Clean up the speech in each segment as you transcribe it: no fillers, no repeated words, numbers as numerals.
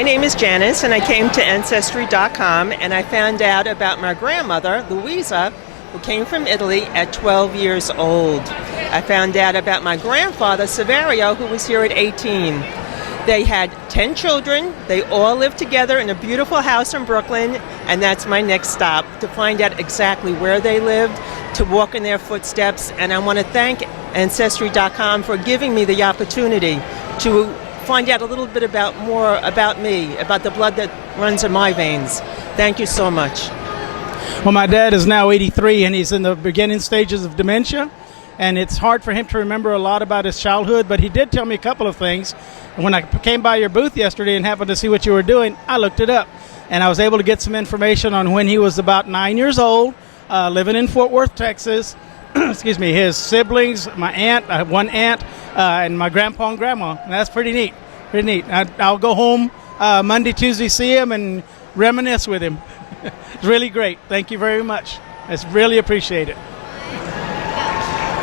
My name is Janice, and I came to Ancestry.com, and I found out about my grandmother, Louisa, who came from Italy at 12 years old. I found out about my grandfather, Severio, who was here at 18. They had 10 children. They all lived together in a beautiful house in Brooklyn, and that's my next stop, to find out exactly where they lived, to walk in their footsteps. And I want to thank Ancestry.com for giving me the opportunity to find out a little bit more about me, about the blood that runs in my veins. Thank you so much. Well, my dad is now 83, and he's in the beginning stages of dementia, and it's hard for him to remember a lot about his childhood, but he did tell me a couple of things. When I came by your booth yesterday and happened to see what you were doing, I looked it up, and I was able to get some information on when he was about 9 years old, living in Fort Worth, Texas. Excuse me, his siblings, my aunt, I have one aunt, and my grandpa and grandma, and that's pretty neat, pretty neat. I'll go home Monday, Tuesday, see him and reminisce with him. It's really great. Thank you very much. It's really appreciated.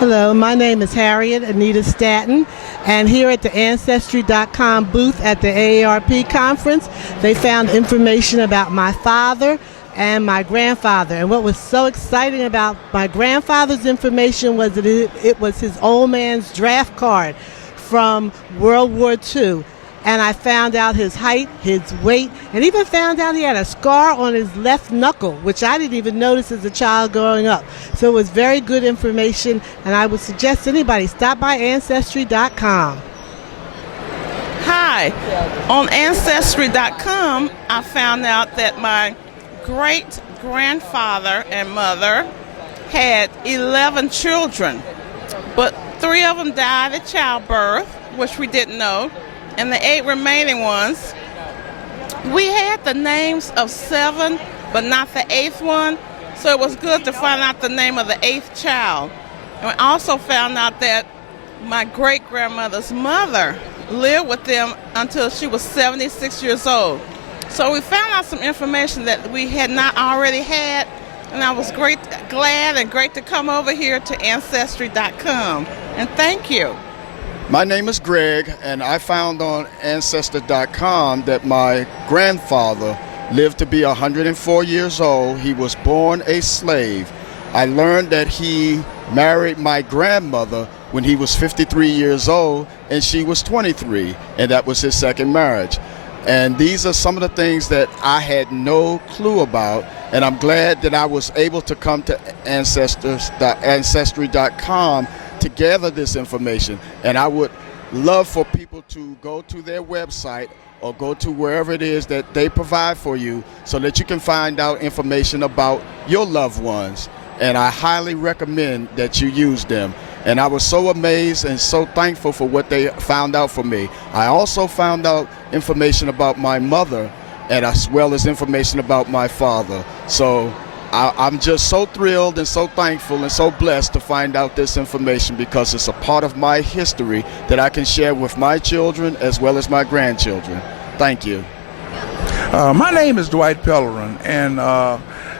Hello, my name is Harriet Anita Staton, and here at the Ancestry.com booth at the AARP conference, they found information about my father and my grandfather. And what was so exciting about my grandfather's information was that it was his old man's draft card from World War II. And I found out his height, his weight, and even found out he had a scar on his left knuckle, which I didn't even notice as a child growing up. So it was very good information, and I would suggest anybody stop by Ancestry.com. Hi. On Ancestry.com, I found out that my great-grandfather and mother had 11 children, but 3 of them died at childbirth, which we didn't know. And the 8 remaining ones, we had the names of 7, but not the 8th one. So it was good to find out the name of the 8th child. And we also found out that my great-grandmother's mother lived with them until she was 76 years old. So we found out some information that we had not already had. And I was glad and great to come over here to Ancestry.com. And thank you. My name is Greg, and I found on Ancestor.com that my grandfather lived to be 104 years old. He was born a slave. I learned that he married my grandmother when he was 53 years old, and she was 23, and that was his second marriage. And these are some of the things that I had no clue about, and I'm glad that I was able to come to Ancestry.com to gather this information. And I would love for people to go to their website or go to wherever it is that they provide for you so that you can find out information about your loved ones. And I highly recommend that you use them. And I was so amazed and so thankful for what they found out for me. I also found out information about my mother, and as well as information about my father. So I'm just so thrilled and so thankful and so blessed to find out this information, because it's a part of my history that I can share with my children as well as my grandchildren. Thank you. My name is Dwight Pellerin, and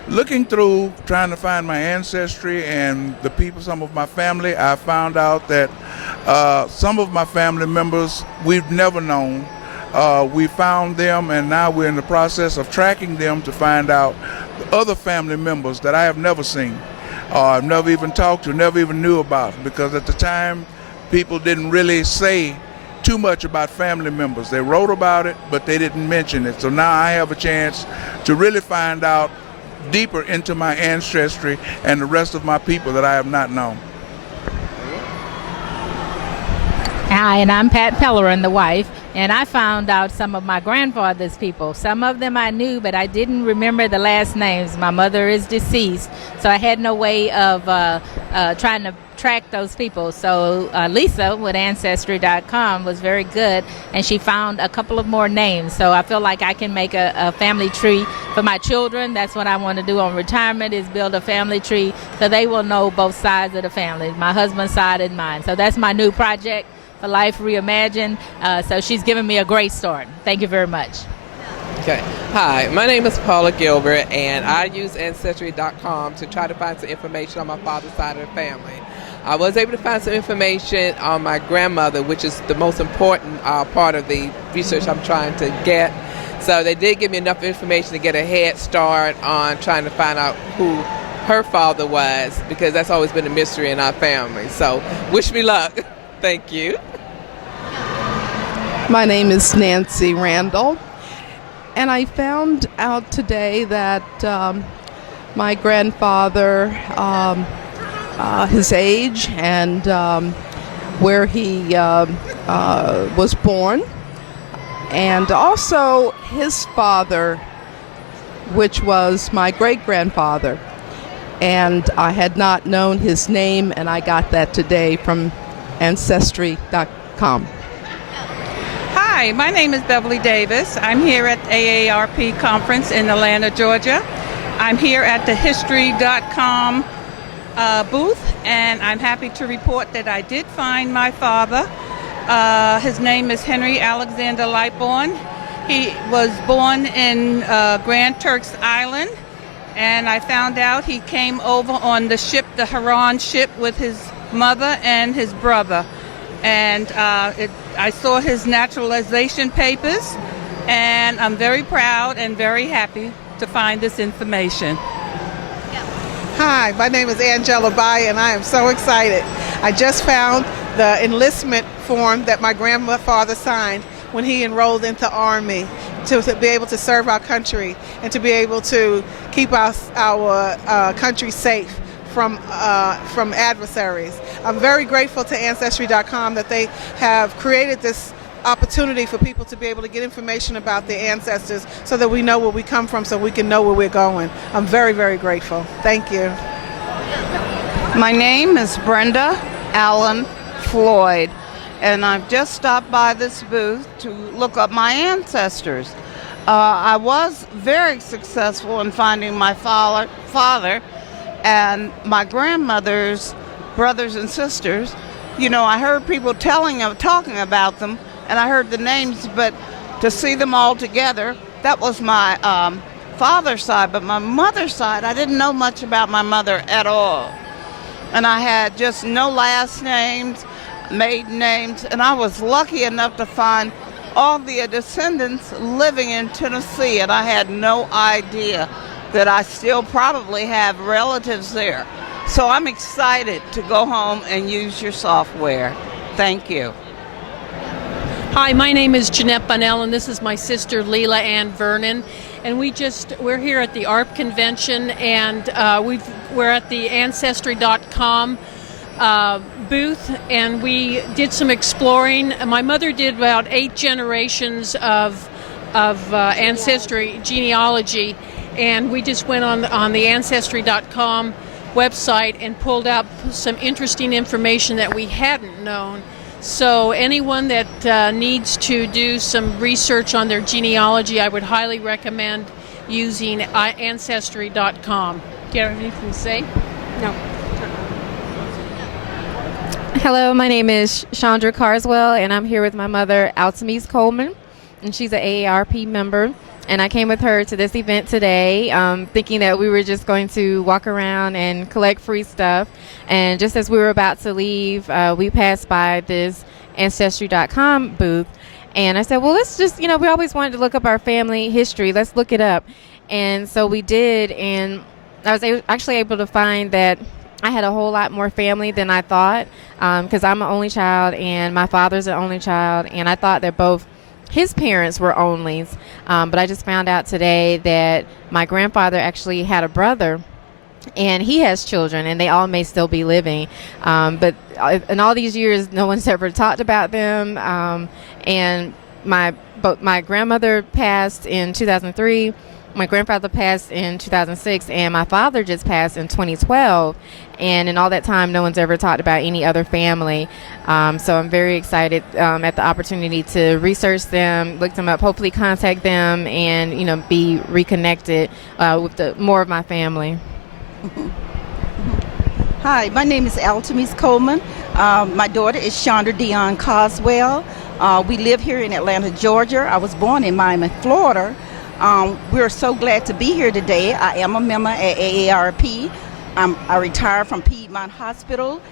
looking through, trying to find my ancestry and the people, some of my family, I found out that some of my family members we've never known. We found them, and now we're in the process of tracking them to find out other family members that I have never seen, I've never even talked to, never even knew about, because at the time people didn't really say too much about family members. They wrote about it, but they didn't mention it. So now I have a chance to really find out deeper into my ancestry and the rest of my people that I have not known. Hi, and I'm Pat Pellerin, the wife, and I found out some of my grandfather's people. Some of them I knew, but I didn't remember the last names. My mother is deceased, so I had no way of trying to track those people. So Lisa with Ancestry.com was very good, and she found a couple of more names. So I feel like I can make a family tree for my children. That's what I want to do on retirement, is build a family tree so they will know both sides of the family, my husband's side and mine. So that's my new project for Life Reimagined. So she's given me a great start. Thank you very much. Okay. Hi, my name is Paula Gilbert, and I use Ancestry.com to try to find some information on my father's side of the family. I was able to find some information on my grandmother, which is the most important part of the research I'm trying to get. So they did give me enough information to get a head start on trying to find out who her father was, because that's always been a mystery in our family. So wish me luck. Thank you. My name is Nancy Randall, and I found out today that my grandfather, his age and where he was born, and also his father, which was my great-grandfather. And I had not known his name, and I got that today from Ancestry.com. Hi, my name is Beverly Davis. I'm here at AARP conference in Atlanta, Georgia. I'm here at the History.com booth, and I'm happy to report that I did find my father. His name is Henry Alexander Lightbourne. He was born in Grand Turks Island, and I found out he came over on the ship, the Haran ship, with his mother and his brother. And I saw his naturalization papers, and I'm very proud and very happy to find this information. Hi, my name is Angela Bai, and I am so excited. I just found the enlistment form that my grandfather signed when he enrolled into Army to be able to serve our country and to be able to keep our country safe from adversaries. I'm very grateful to Ancestry.com that they have created this opportunity for people to be able to get information about their ancestors so that we know where we come from, so we can know where we're going. I'm very, very grateful. Thank you. My name is Brenda Allen Floyd, and I've just stopped by this booth to look up my ancestors. I was very successful in finding my father and my grandmother's brothers and sisters. You know, I heard people talking about them, and I heard the names, but to see them all together, that was my father's side. But my mother's side, I didn't know much about my mother at all. And I had just no last names, maiden names, and I was lucky enough to find all the descendants living in Tennessee, and I had no idea that I still probably have relatives there. So I'm excited to go home and use your software. Thank you. Hi, my name is Jeanette Bunnell, and this is my sister Leela Ann Vernon. And we're here at the AARP convention, and we're at the Ancestry.com booth, and we did some exploring. My mother did about 8 generations of ancestry genealogy, and we just went on the Ancestry.com website and pulled out some interesting information that we hadn't known. So anyone that needs to do some research on their genealogy, I would highly recommend using Ancestry.com. Do you have anything to say? No. Hello, my name is Chandra Carswell, and I'm here with my mother, Altamise Coleman, and she's an AARP member. And I came with her to this event today, thinking that we were just going to walk around and collect free stuff. And just as we were about to leave, we passed by this Ancestry.com booth. And I said, well, let's just, we always wanted to look up our family history. Let's look it up. And so we did. And I was actually able to find that I had a whole lot more family than I thought, because I'm an only child and my father's an only child. And I thought that both his parents were onlys, but I just found out today that my grandfather actually had a brother, and he has children, and they all may still be living. But in all these years, no one's ever talked about them. And my grandmother passed in 2003. My grandfather passed in 2006, and my father just passed in 2012. And in all that time, no one's ever talked about any other family. So I'm very excited at the opportunity to research them, look them up, hopefully contact them, and be reconnected with more of my family. Hi, my name is Altamise Coleman. My daughter is Chandra Dion Coswell. We live here in Atlanta, Georgia. I was born in Miami, Florida. We're so glad to be here today. I am a member at AARP. I retired from Piedmont Hospital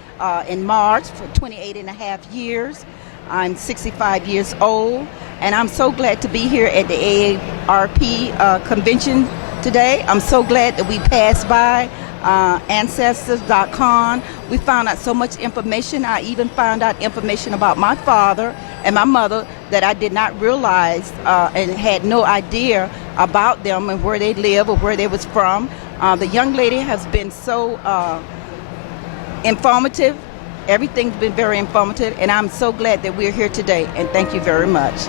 in March for 28 and a half years. I'm 65 years old, and I'm so glad to be here at the AARP convention today. I'm so glad that we passed by Ancestors.com. We found out so much information. I even found out information about my father and my mother that I did not realize and had no idea about them and where they live or where they was from. The young lady has been so informative. Everything's been very informative, and I'm so glad that we're here today, and thank you very much.